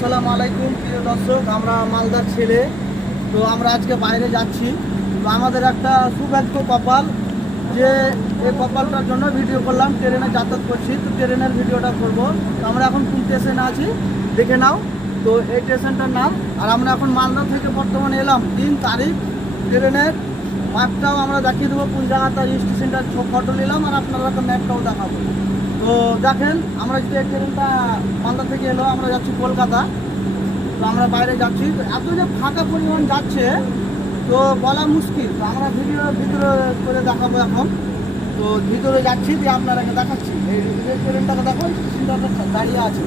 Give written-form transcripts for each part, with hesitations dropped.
আসসালামু আলাইকুম প্রিয় দর্শক, আমরা মালদার ছেলে। তো আমরা আজকে বাইরে যাচ্ছি। তো আমাদের একটা সৌভাগ্য কপাল যে এই কপালটার জন্য ভিডিও করলাম। ট্রেনে যাতায়াত করছি, তো ট্রেনের ভিডিওটা করবো। তো আমরা এখন কোন স্টেশনে আছি দেখে নাও। তো এই স্টেশনটার নাম, আর আমরা এখন মালদা থেকে বর্তমানে এলাম 3 তারিখ। ট্রেনের ম্যাপটাও আমরা দেখিয়ে দেবো, কোন জায়গাটা স্টেশনটার ফটো নিলাম, আর আপনারা ম্যাপটাও দেখাবো। তো দেখেন, আমরা যে ট্রেনটা মালদা থেকে এলো, আমরা যাচ্ছি কলকাতা। তো আমরা বাইরে যাচ্ছি, তো এত যে ফাঁকা পরিমাণ যাচ্ছে তো বলা মুশকিল। তো আমরা ভিতরে করে দেখাবো এখন। তো ভিতরে যাচ্ছি, দিয়ে আপনারাকে দেখাচ্ছি। এই ট্রেনটাকে দেখো, স্টেশনটা দাঁড়িয়ে আছে।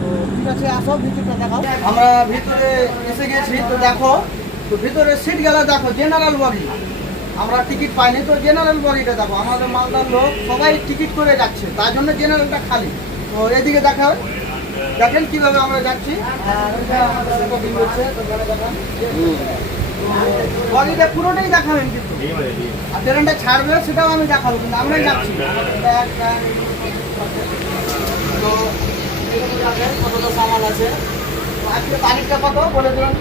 তো ঠিক আছে, আসো ভিতরটা দেখাও। আমরা ভিতরে এসে গেছি। তো দেখো, তো ভিতরে সিট গেলা দেখো, জেনারেল বগি। আমরা টিকিট পাইনি, তো জেনারেল বগিটা দেখো। আমাদের মালদার লোক সবাই টিকিট করে যাচ্ছে, তার জন্য জেনারেলটা খালি। তো এদিকে দেখাও, দেখেন কিভাবে আমরা যাচ্ছি। বগিটা পুরোটাই দেখাবেন কিন্তু, আর ট্রেনটা ছাড়বে সেটাও আমি দেখাবো, কিন্তু আমরাই যাচ্ছি। তো কতটা সামান আছে, আজকে তারিখটা কত বলে দিলাম,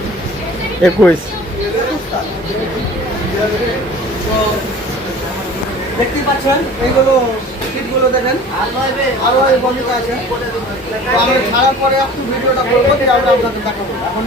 21। তো দেখতেই পাচ্ছেন এইগুলো সিটগুলো দেখেন, আরো এই বগিটা আছে। তো আমরা ছাড়ার পরে একটু ভিডিওটা করবো, দিয়ে আমরা আপনাদের দেখাবো। এখন